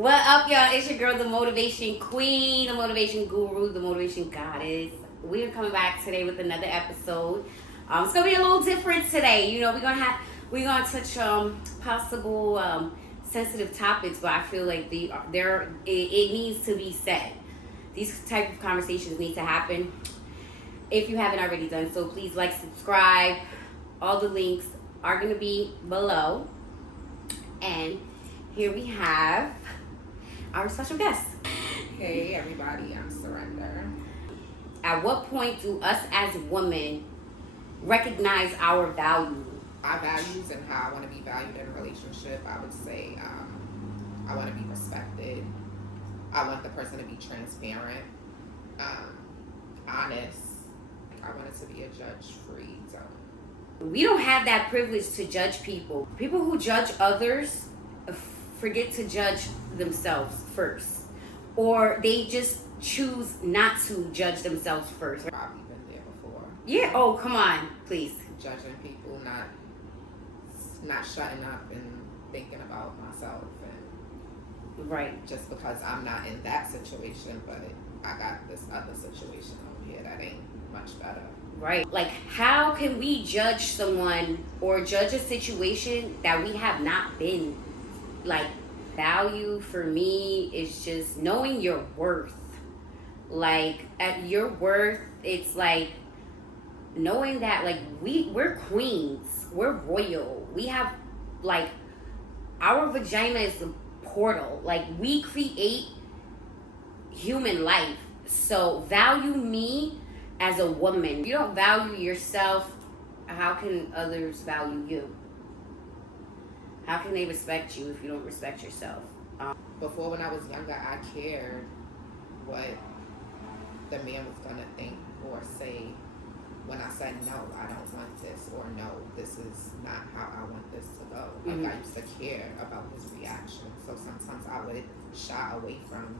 What up, y'all? It's your girl, the motivation queen, the motivation guru, the motivation goddess. We are coming back today with another episode. It's gonna be a little different today. You know, we're gonna touch possible sensitive topics, but I feel like it needs to be said. These type of conversations need to happen. If you haven't already done so, please like, subscribe. All the links are gonna be below. And here we have our special guest. Hey everybody, I'm Surrender. At what point do us as women recognize our value? My values and how I want to be valued in a relationship, I would say I want to be respected. I want the person to be transparent, honest. I want it to be a judge-free zone. We don't have that privilege to judge people. People who judge others forget to judge themselves first, or they just choose not to judge themselves first. I've probably been there before. Yeah. Oh, come on, please. Judging people, not shutting up and thinking about myself, and Right. just because I'm not in that situation, but I got this other situation over here that ain't much better. Right. Like, how can we judge someone or judge a situation that we have not been? Like, value for me is just knowing your worth. Like, at your worth, it's like knowing that, like, we're queens, we're royal. We have, like, our vagina is a portal. Like, we create human life. So value me as a woman. If you don't value yourself, how can others value you? How can they respect you if you don't respect yourself? Before, when I was younger, I cared what the man was gonna think or say when I said no, I don't want this, or no, this is not how I want this to go. Like, I used to care about his reaction, so sometimes I would shy away from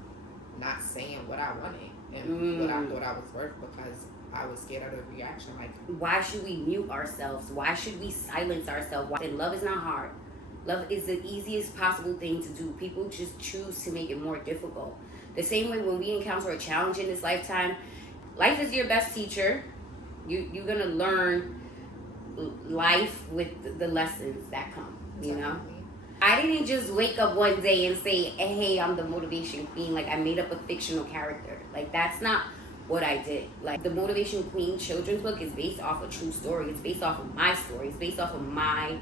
not saying what I wanted and what I thought I was worth because I was scared of the reaction. Like, why should we mute ourselves? Why should we silence ourselves? And love is not hard. Love is the easiest possible thing to do. People just choose to make it more difficult. The same way when we encounter a challenge in this lifetime, life is your best teacher. You're gonna learn life with the lessons that come, you know? I didn't just wake up one day and say, hey, I'm the motivation queen. Like, I made up a fictional character. Like, that's not what I did. Like, the Motivation Queen children's book is based off a true story. It's based off of my story. It's based off of my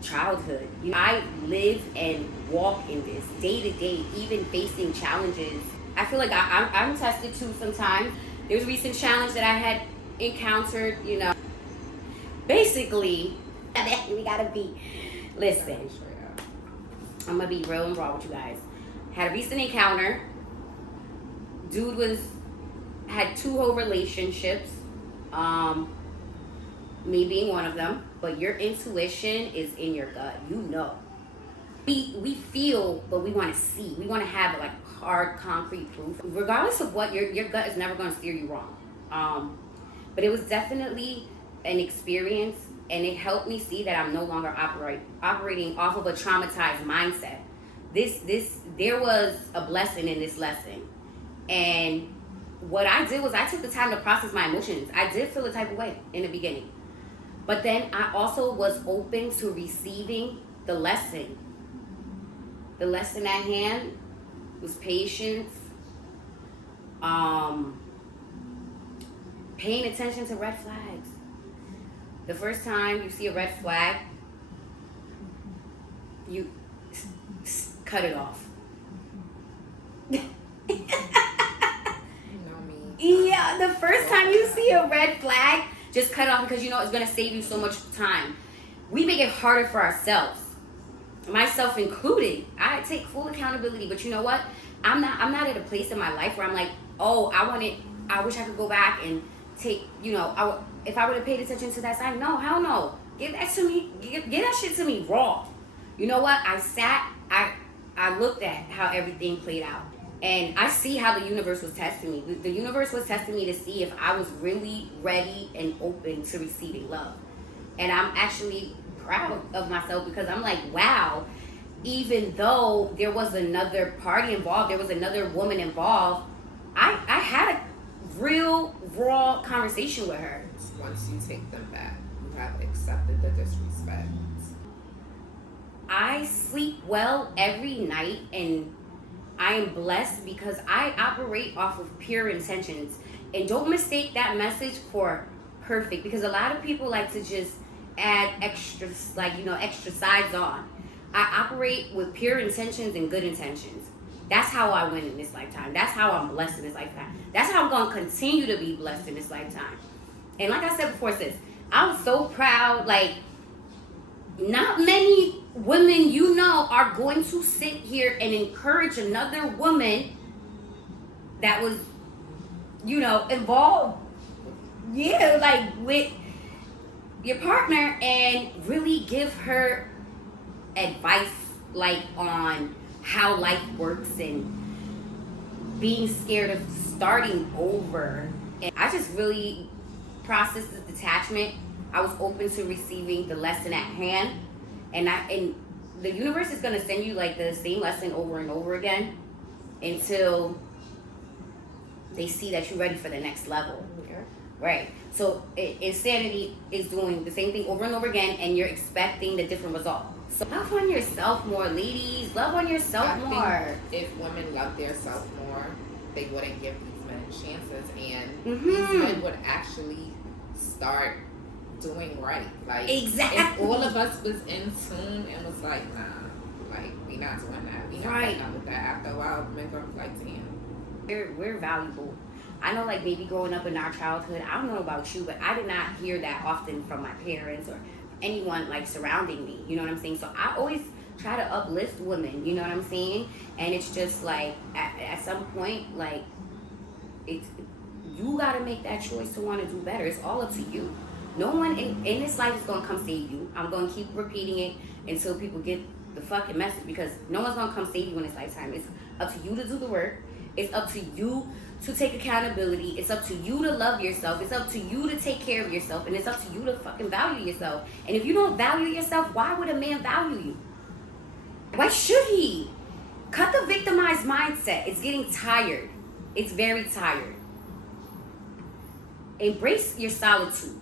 childhood. I live and walk in this day to day, even facing challenges. I feel like I'm tested too sometimes. There was a recent challenge that I had encountered, you know. Basically, we gotta be, listen, I'm gonna be real and raw with you guys. Had a recent encounter. Dude had 2 whole relationships, me being one of them. But your intuition is in your gut. You know. We feel, but we want to see. We want to have like hard, concrete proof. Regardless of what, your gut is never going to steer you wrong. But it was definitely an experience, and it helped me see that I'm no longer operating off of a traumatized mindset. There was a blessing in this lesson. And what I did was I took the time to process my emotions. I did feel a type of way in the beginning. But then I also was open to receiving the lesson. The lesson at hand was patience, paying attention to red flags. The first time you see a red flag, you cut it off. you know me. Yeah, the first time you see a red flag, just cut it off, because you know it's going to save you so much time. We make it harder for ourselves, myself included. I take full accountability, but you know what? I'm not at a place in my life where I'm like, oh, I wish I could go back and take, you know, if I would have paid attention to that sign. No, hell no. Give that to me. Give that shit to me raw. You know what? I looked at how everything played out. And I see how the universe was testing me. The universe was testing me to see if I was really ready and open to receiving love. And I'm actually proud of myself, because I'm like, wow, even though there was another party involved, there was another woman involved, I had a real raw conversation with her. Once you take them back, you have accepted the disrespect. I sleep well every night, and I am blessed because I operate off of pure intentions. And don't mistake that message for perfect, because a lot of people like to just add extras, like, extra sides on. I operate with pure intentions and good intentions. That's how I win in this lifetime. That's how I'm blessed in this lifetime. That's how I'm going to continue to be blessed in this lifetime. And like I said before, sis, I'm so proud. Like, not many women are going to sit here and encourage another woman that was, involved, like with your partner, and really give her advice, like, on how life works and being scared of starting over. And I just really processed the detachment. I was open to receiving the lesson at hand, and the universe is going to send you like the same lesson over and over again until they see that you're ready for the next level. Yeah. Right. So insanity is doing the same thing over and over again, and you're expecting the different result. So love on yourself more, ladies. Love on yourself more. If women love their self more, they wouldn't give these men chances, and Mm-hmm. these men would actually start doing right. Like, Exactly. if all of us was in tune and was like, nah, like, we not doing that. We not Right. putting up with that. After a while, men gonna be like, damn. We're valuable. I know, like, maybe growing up in our childhood, I don't know about you, but I did not hear that often from my parents or anyone like surrounding me. You know what I'm saying? So I always try to uplift women. You know what I'm saying? And it's just like at some point, like, it's, you got to make that choice to want to do better. It's all up to you. No one in this life is going to come save you. I'm going to keep repeating it until people get the fucking message, because no one's going to come save you in this lifetime. It's up to you to do the work. It's up to you to take accountability. It's up to you to love yourself. It's up to you to take care of yourself. And it's up to you to fucking value yourself. And if you don't value yourself, why would a man value you? Why should he? Cut the victimized mindset. It's getting tired. It's very tired. Embrace your solitude.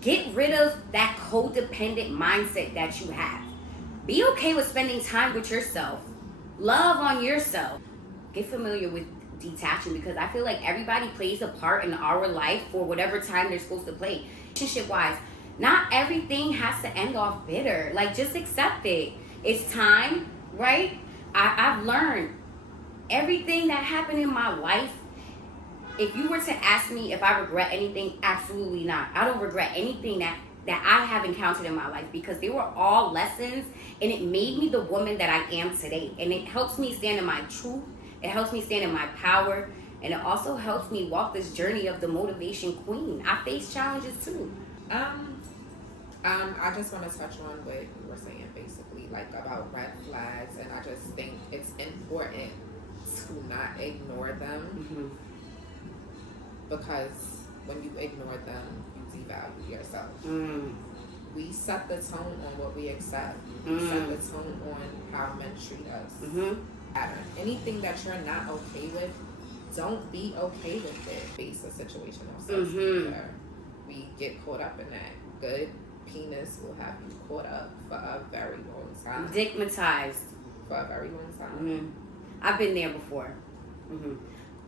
Get rid of that codependent mindset that you have. Be okay with spending time with yourself. Love on yourself. Get familiar with detaching, because I feel like everybody plays a part in our life for whatever time they're supposed to play. Relationship wise, not everything has to end off bitter. Like, just accept it. It's time, right? I've learned everything that happened in my life. If you were to ask me if I regret anything, absolutely not. I don't regret anything that I have encountered in my life, because they were all lessons, and it made me the woman that I am today. And it helps me stand in my truth. It helps me stand in my power. And it also helps me walk this journey of the motivation queen. I face challenges too. I just want to touch on what you were saying, basically, like, about red flags, and I just think it's important to not ignore them, Mm-hmm. because when you ignore them, you devalue yourself. Mm. We set the tone on what we accept. We set the tone on how men treat us. Mm-hmm. Anything that you're not okay with, don't be okay with it. Face a situation of such where we get caught up in that. Good penis will have you caught up for a very long time. Stigmatized. For a very long time. Mm-hmm. I've been there before. Mm-hmm.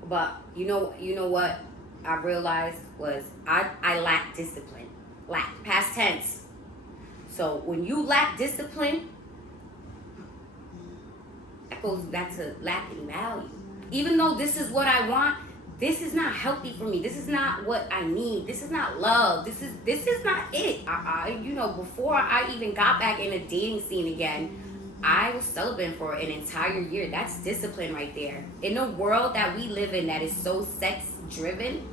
But you know what I realized was I lack discipline. Past tense. So when you lack discipline, that goes back to lacking value. Even though this is what I want, this is not healthy for me. This is not what I need. This is not love. This is not it. Before I even got back in a dating scene again, I was celibate for an entire year. That's discipline right there. In a world that we live in that is so sex driven,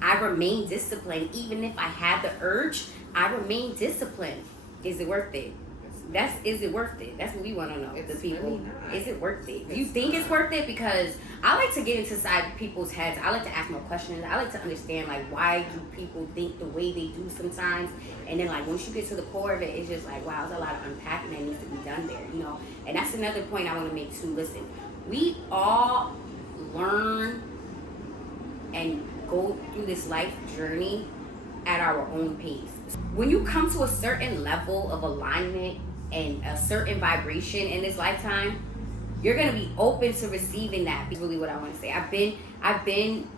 I remain disciplined. Even if I had the urge, I remain disciplined. Is it worth it? It's is it worth it? That's what we want to know. It's the people, really not. Is it worth it? Do you It's think it's not. worth it? Because I like to get inside people's heads. I like to ask more questions. I like to understand like why do people think the way they do sometimes. And then like once you get to the core of it, it's just like wow, there's a lot of unpacking that needs to be done there, you know. And that's another point I want to make too. Listen, we all learn and go through this life journey at our own pace. When you come to a certain level of alignment and a certain vibration in this lifetime, you're gonna be open to receiving that. That's really what I want to say. I've been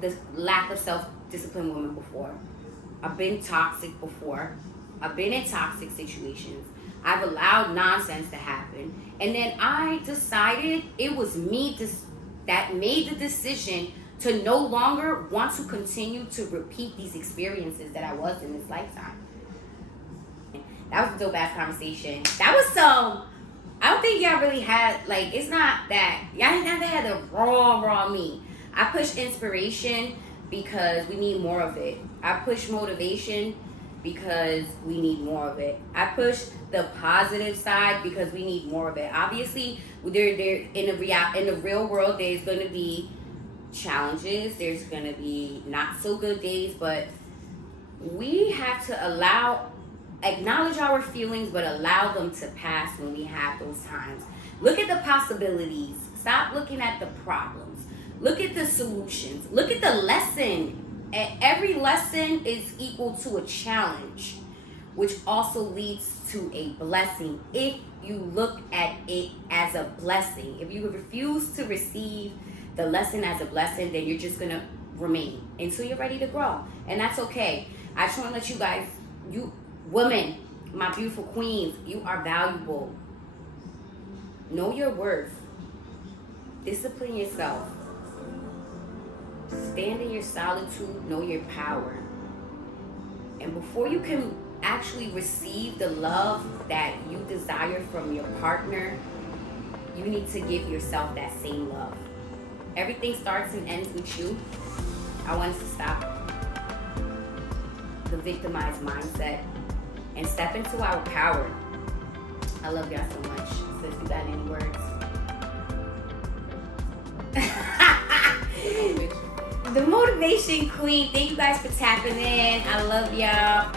the lack of self-discipline woman before. I've been toxic before. I've been in toxic situations. I've allowed nonsense to happen. And then I decided it was me that made the decision to no longer want to continue to repeat these experiences that I was in this lifetime. That was a dope ass conversation. That was some, I don't think y'all really had, like, it's not that, y'all never had the raw me. I push inspiration because we need more of it. I push motivation because we need more of it. I push the positive side because we need more of it. Obviously, there in the real world, there's going to be challenges. There's going to be not so good days, but we have to acknowledge our feelings, but allow them to pass when we have those times. Look at the possibilities. Stop looking at the problems. Look at the solutions. Look at the lesson. Every lesson is equal to a challenge, which also leads to a blessing if you look at it as a blessing. If you refuse to receive the lesson as a blessing, then you're just going to remain until you're ready to grow. And that's okay. I just want to let you guys, you women, my beautiful queens, you are valuable. Know your worth. Discipline yourself. Stand in your solitude. Know your power. And before you can actually receive the love that you desire from your partner, you need to give yourself that same love. Everything starts and ends with you. I want us to stop the victimized mindset and step into our power. I love y'all so much. Sis, you got any words? The motivation queen. Thank you guys for tapping in. I love y'all.